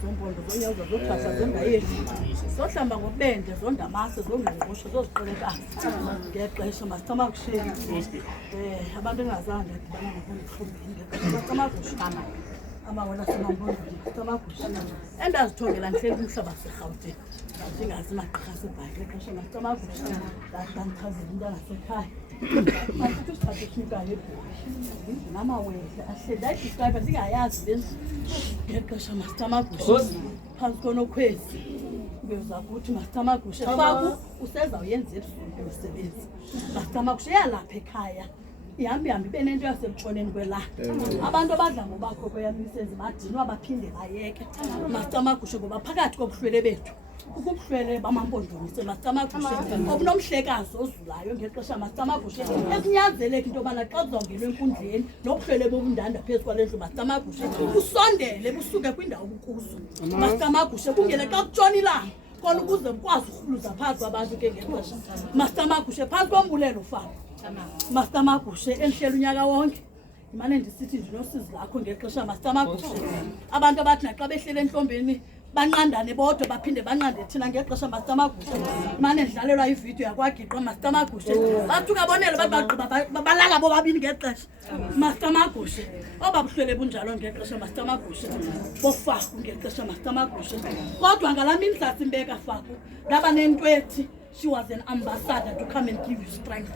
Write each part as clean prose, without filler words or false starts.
zompondo zonyaza zoxhasa zengayeli zohlamba ngobende zondamase zongqosho zoziqolekazi ngexesha masitamakusheni abantu engazange adibana nokuhlubini masitamakushana amawela semambondweni masitamakushana endazithongela ndihleli kumhlaba serhawutini ndingazi magqirha sebhayile xesha masitamakushana ndandichazela into angasekhaya masithi usithathe esinikayo ebhuli namawele ahleli ndayidiscribe ndingayazi le ngexesha masitamakushana phantsi konokhwezi uza kuthi masitamakushe faku usezawuyenza ebusuku imisebenzi masitamakushe yalapha ekhaya ihambi ibe nento yasemtshoneni kwelanga abantu abadla ngobakho kweyamisenzi badinwa baphinde bayeke masitamakushe ngoba phakathi kobuhlwele bethu ukubuhlwele bamampondomise masitamakushe obunomhlekazi ozulayo ngexesha masitamakushe ekunyanzeleka into yobana xa kuzawungelwa enkundleni nobuhlwele bobundanda phezu kwale ndlu masitamakushe usondele busuke kwindawo bukuzo masitamakushe kungele xa kutshona ilanga khona ukuze bukwazi urhuluza phakathi kwabantu ke ngexesha masitamakushe phantsi kombulelo fana masitamakushe endihleli unyaka wonke imane ndisithi ndinosizi lakho ngexesha masitamakushe abantu abathi naxa behlele entlombeni banqandane bodwa baphinde banqande thina ngexesha masitamakushe imane ndidlalelwa ividiyo yakwagiqa masitamakushe bathi ukabonele bagqiba balala bobabini ngexesha masitamakushe obabuhlwele bunjalo ngexesha masitamakushe bofaku ngexesha masitamakushe kodwa ngalaa mini sasimbeka faku ndaba nento ethi she was an ambassador to come and give you strength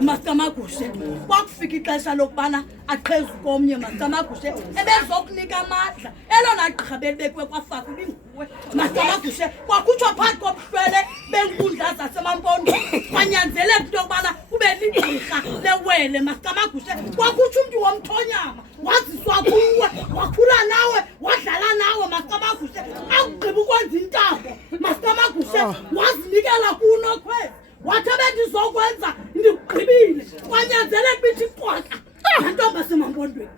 masitamakushe kwakufika ixesha lokubana aqhezu komnye masitamakushe ebezokunika amandla elona gqirha belibekwe kwafaku linguwe masitamakushe kwakhutshwa phakathi kobuhlwele benkundla zasemampondo kwanyanzeleka into yokubana ube ligqirha lewele masitamakushe kwakhutshwa umntu womthonyama waziswa kuwe wakhula nawe wadlala nawe masitamakushe akugqiba ukwenza intambo masitamakushe wazinikela kunokhwezi wathi abendizokwenza ndikugqibile kwanyanzeleka bithi qwaka nantombi semambondweni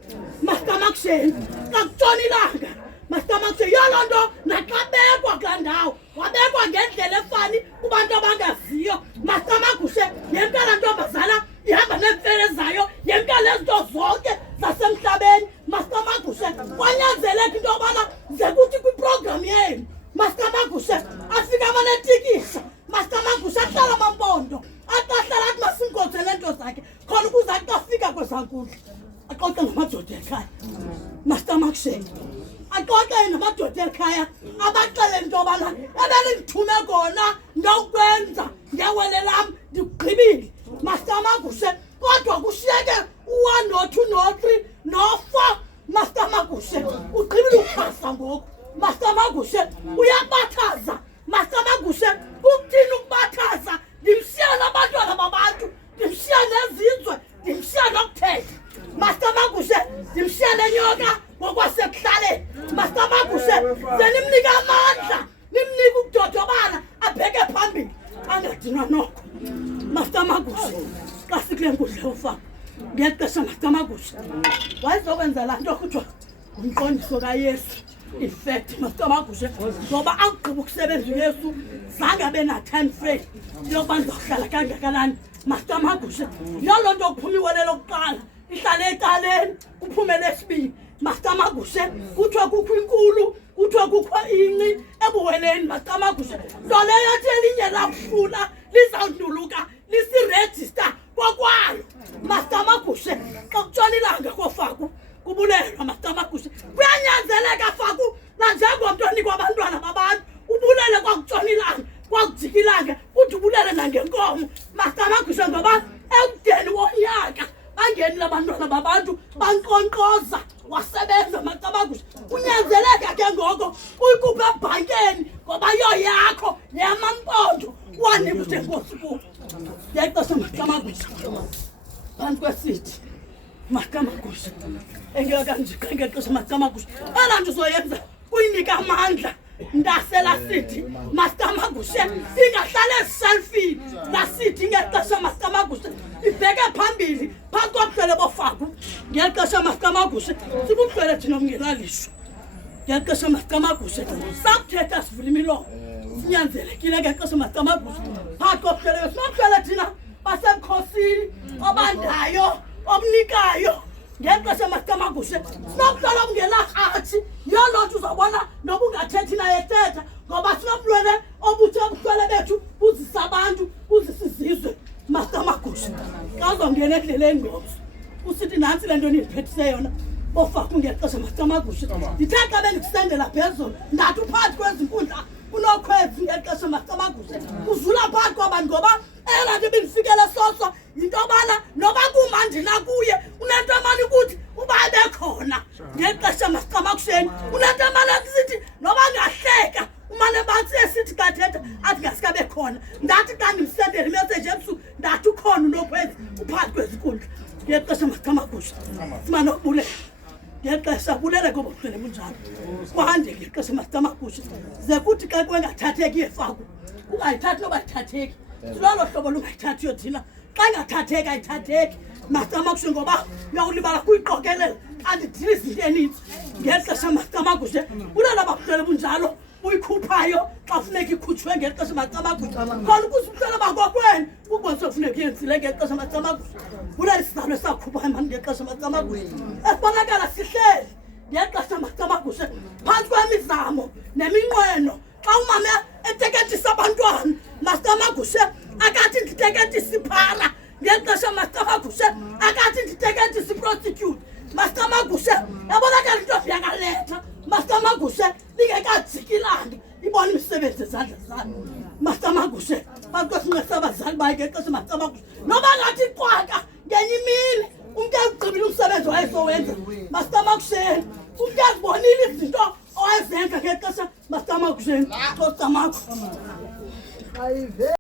masitamakusheni kakutshona ilanga masitamakushe yoloo nto naxa bekwa kulaa ndawo wabekwa ngendlela efani kubantu abangaziyo masitamakushe yempela ntombazana ihamba neemfele zayo yempela ezinto zonke zasemhlabeni masitamakushe kwanyanzeleka into yobana ze kuthi kwiprogram yenu masitamakushe afika amanetikisha masitamakushe ahlala amampondo ahlala athi masimgodzele nto zakhe khona ukuze athi afika kwezankundla axoxe ngamadoda ekhaya masitamakushe axoxe namadoda ekhaya abaxele into yobana ebelindithume kona ndokwenza ngewele lam ndikugqibile masitamakushe kodwa kushiyeke u-1 no-2 no-3 no-4 masitamakushe ugqibile ukhasa ngoku masitamakushe uyabathaza masitamakushe ukuthini ukubathaza ndimshiya nabantwana babantu ndimshiya nezinzwe ndimshiya nokuthetha masitamakushe ndimshiya nenyoka ngokwasekuhlaleni masitamakushe ze nimnika amandla nimnika ukudodobala abheke phambili angadinwa noko masitamakushe xa sikule nkundla yofaka ngexesha masitamakushe wayezokwenza laa nto kuthiwa ngumqondiso kayesu effect masitamakushe ngoba akugqiba ukusebenza uyesu zange abe na-time frame yokuba ndizawuhlala kangakanani masitamakushe yoloo nto kuphuma iwele lokuqala ihlale ecaleni kuphume lesibini masitamakushe kuthiwa kukho inkulu kuthiwa kukho inci ebuweleni masitamakushe nto leyo ethi elinye lakuhlula lizawunduluka lisirejista kokwayo masitamakushe xa kutshona ilanga kofaku kubulelwa masitamakushe kuyanyanzeleka faku nanjengomntu onikwa abantwana babantu ubulele kwakutshona ilanga kwakujika ilanga uthi ubulele nangenkomo masitamakushe ngoba ekudeni wonyaka bangenile abantwana babantu bankonkqoza wasebenza masitamakushe kunyanzeleka ke ngoko uyikhuphe ebhankeni ngoba yoyakho yamampondo wanika usenkosi kuwo ngexesha masitamakushe phantsi kwesithi masitamakushe engekakanjika ngexesha masitamakushe ela nto uzoyenza kuyinika amandla ndasela sithi masitamakushe ingahlala eziselfini lasithi ngexesha masitamakushe ibheke phambili phambi kobuhlwele bofaku ngexesha masitamakushe sibubuhlwele thina obungenalishwa ngexesha masitamakushe sakuthetha sivula imilomo sinyanzelekile ngexesha masitamakushe phakathi kobuhlwele simabuhlwele thina basemkhosini obandayo obunikayo ngexesha makamagushe sinokuhlala ungenarhathi yiloo nto uzawubona noba ungathethi naye thetha ngoba sinomlwele obuthe obuhlwele bethu buzisa abantu buzisa izizwe makamagushe kazongena endleleni ngomso usithi nantsi le nto niyiphethise yona bofaka ngexesha makamagushe ndithe xa bendikusendela phezulu ndathi uphakathi kwezi nkundla unokhwezi ngexesha makamagushe uzula phakathi kwabantu ngoba eyona nto bendifikele soso yinto yobana noba kumandina kuye unento emane ukuthi uba bekhona ngexesha masikamakusheni unento emane sithi noba ngahleka umane bathi esithi kathetha athi ngasikabe khona ndathi xa ndimsendela imessage ebusuku ndathi ukhona unokhwezi uphakathi kwezinkundla ngexesha masikamakushe simane ukubulela ngexesha bulele ngoba uhlele bunjalo kwande ngexesha masikamakushe ze kuthi xa kwengathatheki yefako ungayithathi noba yithatheki silolo hlobo lungayithathiyo thina xa ingathatheki ayithatheki masikamakushe ngoba uyawulibala kuyiqokelela andidili izinto eninzi ngexesha masikamakushe bulele bakuhlele bunjalo uyikhuphayo xa funeka ikhutshwe ngexesha masikamakushe khona ukuze uhlele bakokwenu ukubona sofuneka yenzile ngexesha masikamakushe bulele isizalo esakhuphayo mani ngexesha masikamakushe esibonakala sihleli ngexesha masikamakushe phantsi kwemizamo neminqweno xa umama eteketisa abantwana masikamakushe akathi nditeketisa iphara ngexesha masikamakushe akathi nditeketisa iprostitute masikamakushe yabonakala into yakaletha masikamakushe lingekajikilanga ibona imisebenzi ezandla zami masikamakushe bakwesincesa abazali bayo ngexesha masikamakushe noba ngathi iqwaka ngenye imini umntu ezigqibile umsebenzi wayesowenza masikamakusheni umntu ezibonile izinto owayezenza ngexesha masikamakusheni xosamakho